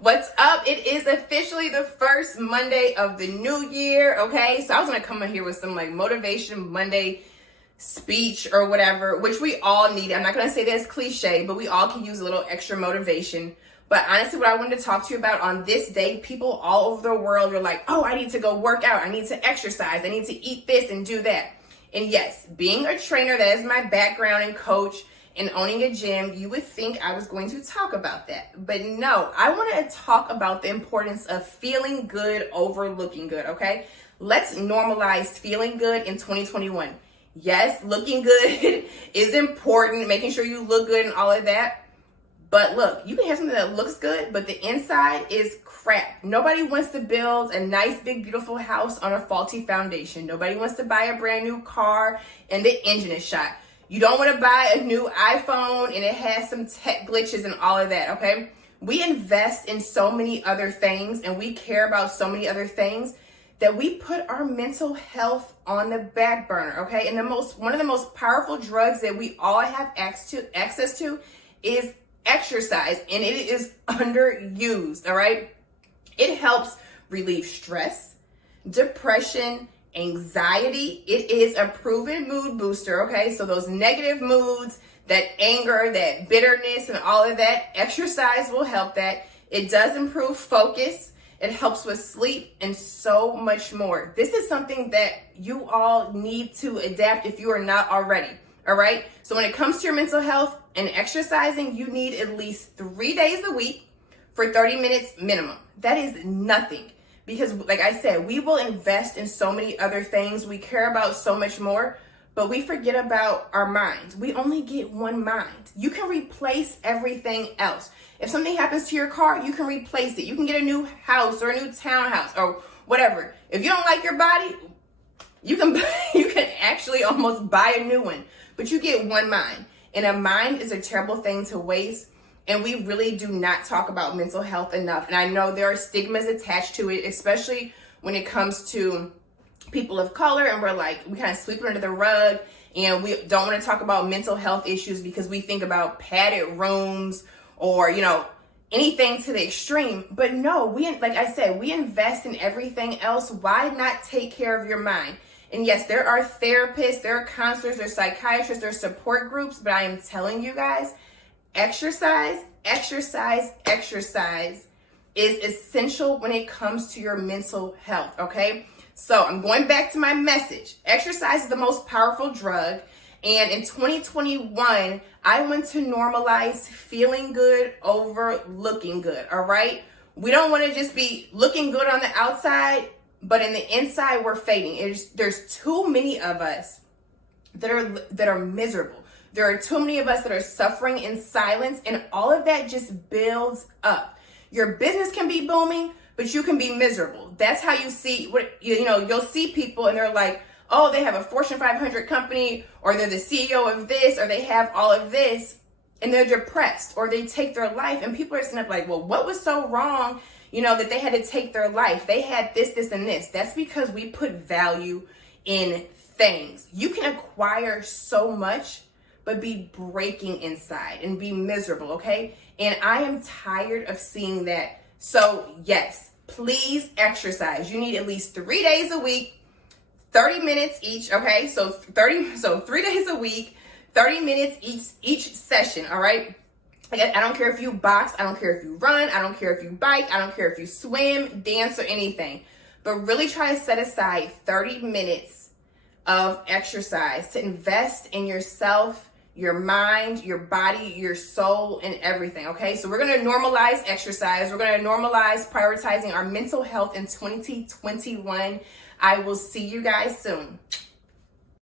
What's up? It is officially the first Monday of the new year, okay? So I was gonna come in here with some like motivation Monday speech or whatever, which we all need. I'm not gonna say that's cliche, but we all can use a little extra motivation. But honestly, what I wanted to talk to you about on this day, people all over the world are like, oh, I need to go work out. I need to exercise. I need to eat this and do that. And yes, being a trainer, that is my background, and coach, and owning a gym, you would think I was going to talk about that. But no, I want to talk about the importance of feeling good over looking good, okay? Let's normalize feeling good in 2021. Yes, looking good is important, making sure you look good and all of that. But look, you can have something that looks good, but the inside is crap. Nobody wants to build a nice, big, beautiful house on a faulty foundation. Nobody wants to buy a brand new car and the engine is shot. You don't want to buy a new iPhone and it has some tech glitches and all of that, okay? We invest in so many other things and we care about so many other things that we put our mental health on the back burner, okay? And one of the most powerful drugs that we all have access to is exercise, and it is underused, all right? It helps relieve stress, depression, anxiety. It is a proven mood booster, okay? So those negative moods, that anger, that bitterness, and all of that, exercise will help that. It does improve focus. It helps with sleep and so much more. This is something that you all need to adapt if you are not already, all right? So when it comes to your mental health and exercising, you need at least 3 days a week for 30 minutes minimum. That is nothing. Because like I said, we will invest in so many other things. We care about so much more, but we forget about our minds. We only get one mind. You can replace everything else. If something happens to your car, you can replace it. You can get a new house or a new townhouse or whatever. If you don't like your body, you can actually almost buy a new one, but you get one mind. And a mind is a terrible thing to waste. And we really do not talk about mental health enough. And I know there are stigmas attached to it, especially when it comes to people of color. And we kind of sweep it under the rug. And we don't want to talk about mental health issues because we think about padded rooms or, anything to the extreme. But no, like I said, we invest in everything else. Why not take care of your mind? And yes, there are therapists, there are counselors, there are psychiatrists, there are support groups, but I am telling you guys, exercise is essential when it comes to your mental health, okay? So I'm going back to my message. Exercise is the most powerful drug. And in 2021, I want to normalize feeling good over looking good, all right? We don't want to just be looking good on the outside, but in the inside, we're fading. There's too many of us that are miserable. There are too many of us that are suffering in silence, and all of that just builds up. Your business can be booming, but you can be miserable. That's how you see you'll see people and they're like, oh, they have a Fortune 500 company, or they're the CEO of this, or they have all of this, and they're depressed, or they take their life, and people are sitting up like, well, what was so wrong, that they had to take their life? They had this, and this. That's because we put value in things. You can acquire so much, but be breaking inside and be miserable, okay? And I am tired of seeing that. So yes, please exercise. You need at least 3 days a week, 30 minutes each, okay? So 3 days a week, 30 minutes each session, all right? I don't care if you box, I don't care if you run, I don't care if you bike, I don't care if you swim, dance, or anything. But really try to set aside 30 minutes of exercise to invest in yourself, your mind, your body, your soul, and everything, okay? So we're going to normalize exercise. We're going to normalize prioritizing our mental health in 2021. I will see you guys soon.